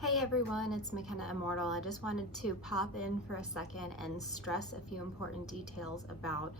Hey everyone, it's McKenna Immortal. I just wanted to pop in for a second and stress a few important details about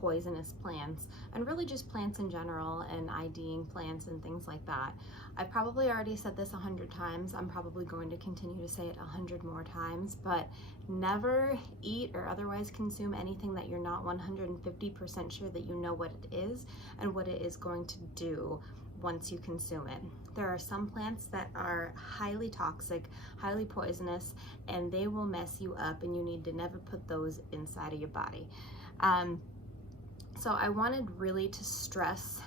poisonous plants and really just plants in general and IDing plants and things like that. I probably already said this 100 times. I'm probably going to continue to say it 100 more times, but never eat or otherwise consume anything that you're not 150% sure that you know what it is and what it is going to do once you consume it. There are some plants that are highly toxic, highly poisonous, and they will mess you up, and you need to never put those inside of your body. So I wanted really to stress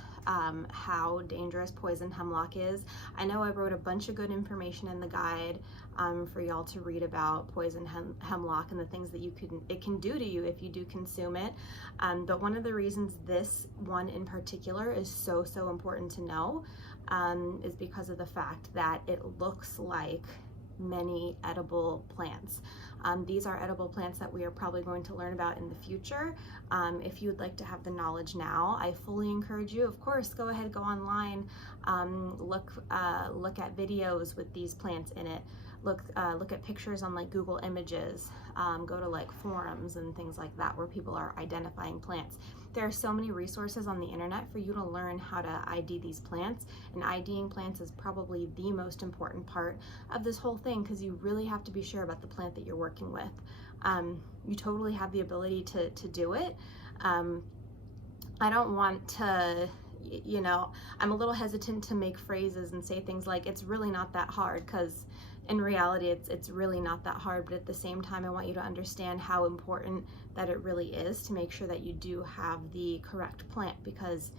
how dangerous poison hemlock is. I know I wrote a bunch of good information in the guide for y'all to read about poison hemlock and the things that it can do to you if you do consume it. But one of the reasons this one in particular is so important to know is because of the fact that it looks like many edible plants. These are edible plants that we are probably going to learn about in the future. If you would like to have the knowledge now, I fully encourage you, of course, go ahead, go online, look at videos with these plants in it. Look at pictures on like Google Images, go to like forums and things like that where people are identifying plants. There are so many resources on the internet for you to learn how to ID these plants, and IDing plants is probably the most important part of this whole thing because you really have to be sure about the plant that you're working with. You totally have the ability to do it. I don't want to, I'm a little hesitant to make phrases and say things like it's really not that hard, because in reality it's really not that hard, but at the same time I want you to understand how important that it really is to make sure that you do have the correct plant, because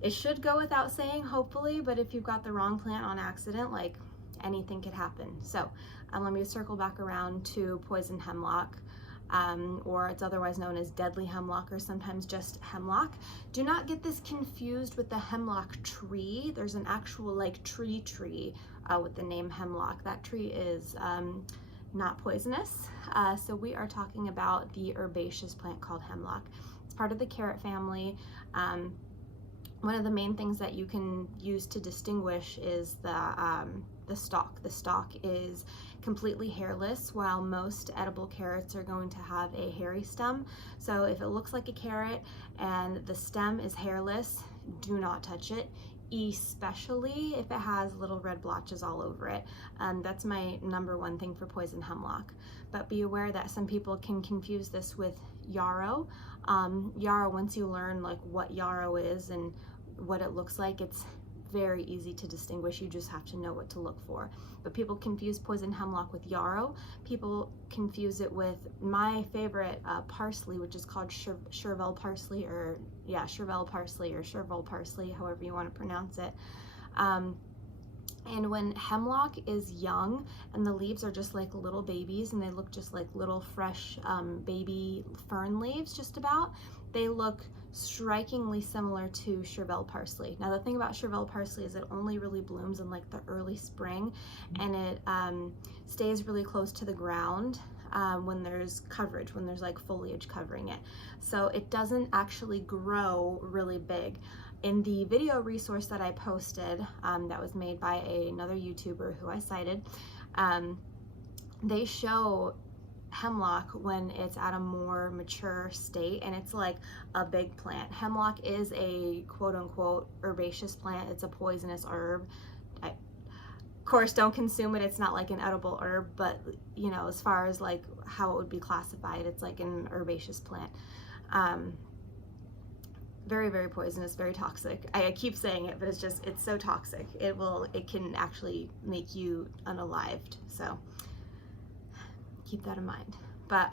it should go without saying, hopefully, but if you've got the wrong plant on accident, like anything could happen. So let me circle back around to poison hemlock. Or it's otherwise known as deadly hemlock, or sometimes just hemlock. Do not get this confused with the hemlock tree. There's an actual like tree with the name hemlock. That tree is not poisonous. So we are talking about the herbaceous plant called hemlock. It's part of the carrot family. One of the main things that you can use to distinguish is the stalk. The stalk is completely hairless, while most edible carrots are going to have a hairy stem. So if it looks like a carrot and the stem is hairless, do not touch it, especially if it has little red blotches all over it. That's my number one thing for poison hemlock. But be aware that some people can confuse this with yarrow. Yarrow, once you learn like what yarrow is and what it looks like, it's very easy to distinguish. You just have to know what to look for. But people confuse poison hemlock with yarrow. People confuse it with my favorite parsley, which is called chervil parsley, or chervil parsley, however you want to pronounce it. And when hemlock is young and the leaves are just like little babies and they look just like little fresh baby fern leaves, just about, they look strikingly similar to chervil parsley. Now the thing about chervil parsley is it only really blooms in like the early spring, and it stays really close to the ground when there's coverage, when there's like foliage covering it. So it doesn't actually grow really big. In the video resource that I posted that was made by another YouTuber who I cited, they show hemlock when it's at a more mature state and it's like a big plant. Hemlock is a quote-unquote herbaceous plant. It's a poisonous herb. Of course, don't consume it. It's not like an edible herb, but as far as like how it would be classified, it's like an herbaceous plant. Very poisonous, very toxic. I keep saying it, but it's so toxic. It can actually make you unalived. So keep that in mind. But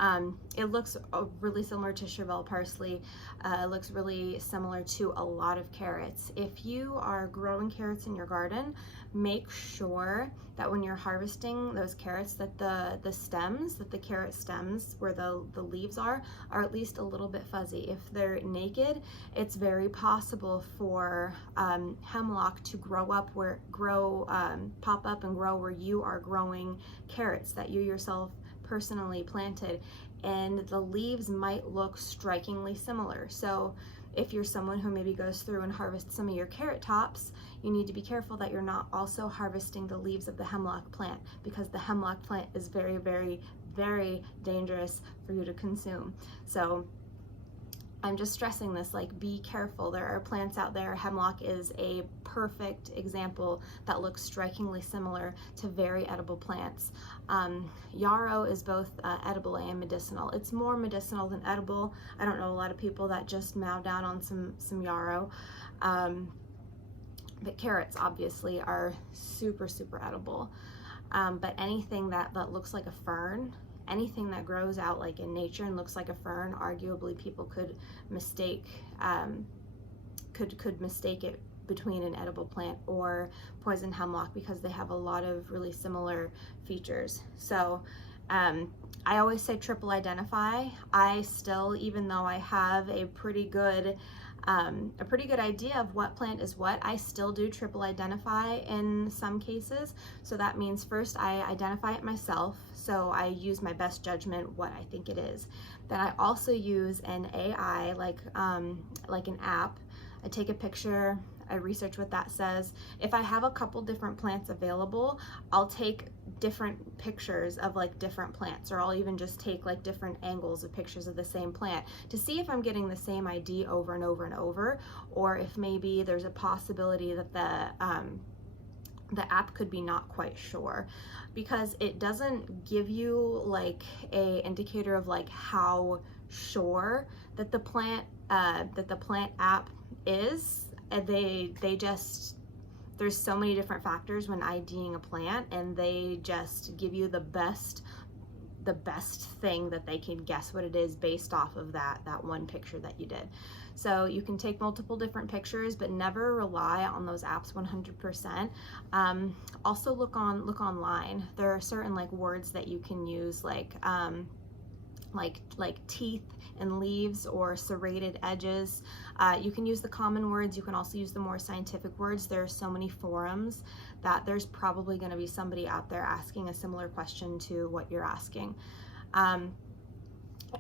it looks really similar to chervil parsley. It looks really similar to a lot of carrots. If you are growing carrots in your garden, make sure that when you're harvesting those carrots that the carrot stems where the leaves are at least a little bit fuzzy. If they're naked, it's very possible for hemlock to pop up and grow where you are growing carrots that you yourself personally planted, and the leaves might look strikingly similar. So If you're someone who maybe goes through and harvests some of your carrot tops, you need to be careful that you're not also harvesting the leaves of the hemlock plant, because the hemlock plant is very, very, very dangerous for you to consume. So I'm just stressing this, like, be careful. There are plants out there. Hemlock is a perfect example that looks strikingly similar to very edible plants. Yarrow is both edible and medicinal. It's more medicinal than edible. I don't know a lot of people that just mow down on some yarrow. But carrots obviously are super, super edible. But anything that looks like a fern, anything that grows out like in nature and looks like a fern, arguably people could mistake could mistake it between an edible plant or poison hemlock, because they have a lot of really similar features. So I always say triple identify. I still, even though I have a pretty good idea of what plant is what, I still do triple identify in some cases. So that means first I identify it myself, so I use my best judgment what I think it is. Then I also use an AI, like an app. I take a picture, I research what that says. If I have a couple different plants available, I'll take different pictures of like different plants, or I'll even just take like different angles of pictures of the same plant to see if I'm getting the same ID over and over and over, or if maybe there's a possibility that the app could be not quite sure, because it doesn't give you like a indicator of like how sure that the plant app is. They just, there's so many different factors when IDing a plant, and they just give you the best thing that they can guess what it is based off of that one picture that you did. So you can take multiple different pictures, but never rely on those apps 100%. Also look online. There are certain like words that you can use, like teeth and leaves or serrated edges. You can use the common words. You can also use the more scientific words. There are so many forums that there's probably going to be somebody out there asking a similar question to what you're asking.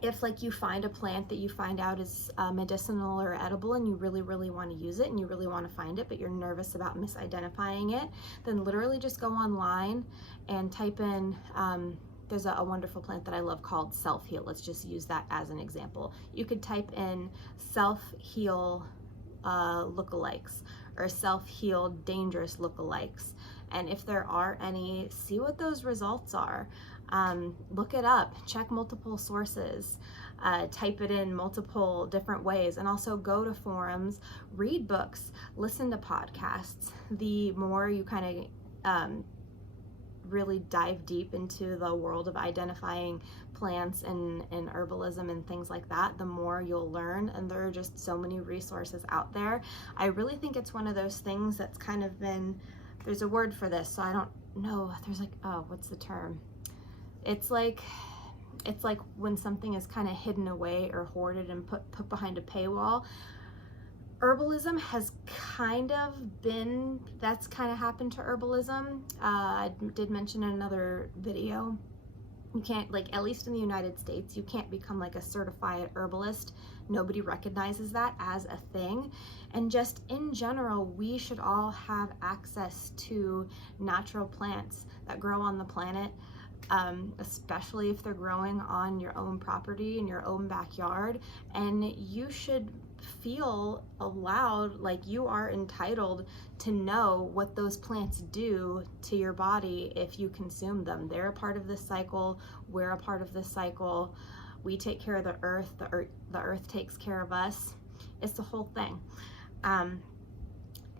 If like you find a plant that you find out is medicinal or edible, and you really, really want to use it and you really want to find it, but you're nervous about misidentifying it, then literally just go online and type in, there's a wonderful plant that I love called self-heal. Let's just use that as an example. You could type in self-heal lookalikes, or self-heal dangerous lookalikes. And if there are any, see what those results are. Look it up, check multiple sources, type it in multiple different ways, and also go to forums, read books, listen to podcasts. The more you kind of really dive deep into the world of identifying plants and herbalism and things like that, the more you'll learn. And there are just so many resources out there. I really think it's one of those things that's kind of been, there's a word for this, so I don't know, there's like, oh, what's the term? It's like when something is kind of hidden away or hoarded and put behind a paywall. Herbalism has kind of been, that's kind of happened to herbalism. I did mention in another video, you can't, like, at least in the United States, you can't become like a certified herbalist. Nobody recognizes that as a thing. And just in general, we should all have access to natural plants that grow on the planet, especially if they're growing on your own property in your own backyard. And you should feel allowed, like you are entitled to know what those plants do to your body if you consume them. They're a part of this cycle. We're a part of this cycle. We take care of the earth. The earth takes care of us. It's the whole thing. I'm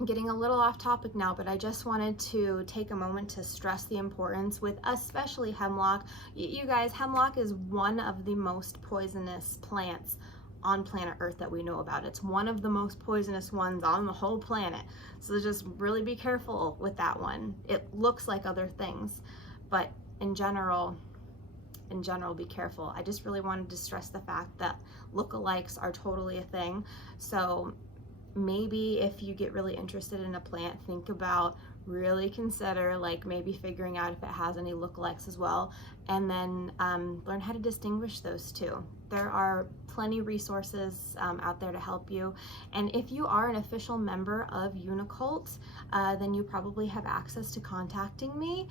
getting a little off topic now, but I just wanted to take a moment to stress the importance with especially hemlock. You guys, hemlock is one of the most poisonous plants on planet Earth that we know about. It's one of the most poisonous ones on the whole planet. So just really be careful with that one. It looks like other things, but in general, be careful. I just really wanted to stress the fact that lookalikes are totally a thing. So maybe if you get really interested in a plant, think about, really consider like maybe figuring out if it has any lookalikes as well, and then learn how to distinguish those two. there are plenty resources out there to help you. And if you are an official member of UNICULT, then you probably have access to contacting me.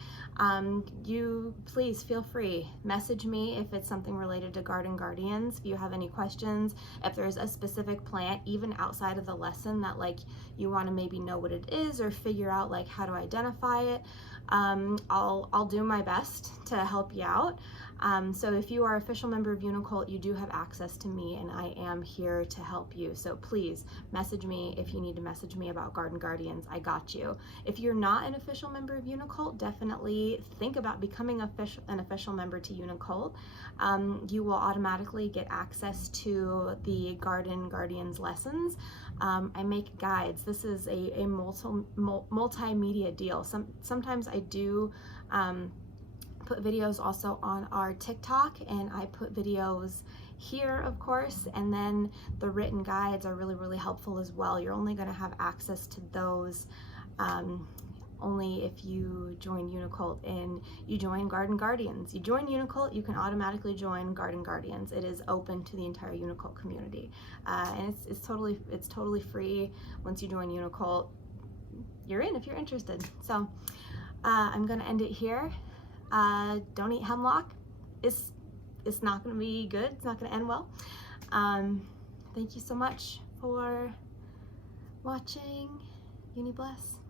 You please feel free, message me if it's something related to Garden Guardians, if you have any questions, if there's a specific plant even outside of the lesson that like you want to maybe know what it is or figure out like how to identify it. I'll do my best to help you out. So if you are an official member of UNICULT, you do have access to me, and I am here to help you. So please message me if you need to message me about Garden Guardians. I got you. If you're not an official member of UNICULT, definitely think about becoming an official member to UNICULT. You will automatically get access to the Garden Guardians lessons. I make guides. This is a multimedia deal. Sometimes I do put videos also on our TikTok, and I put videos here, of course, and then the written guides are really helpful as well. You're only going to have access to those only if you join UNICULT and you join Garden Guardians. You join UNICULT, you can automatically join Garden Guardians. It is open to the entire UNICULT community, and it's totally free. Once you join UNICULT, you're in if you're interested. So I'm going to end it here. Don't eat hemlock. It's not going to be good. It's not going to end well. Thank you so much for watching. Uni bless.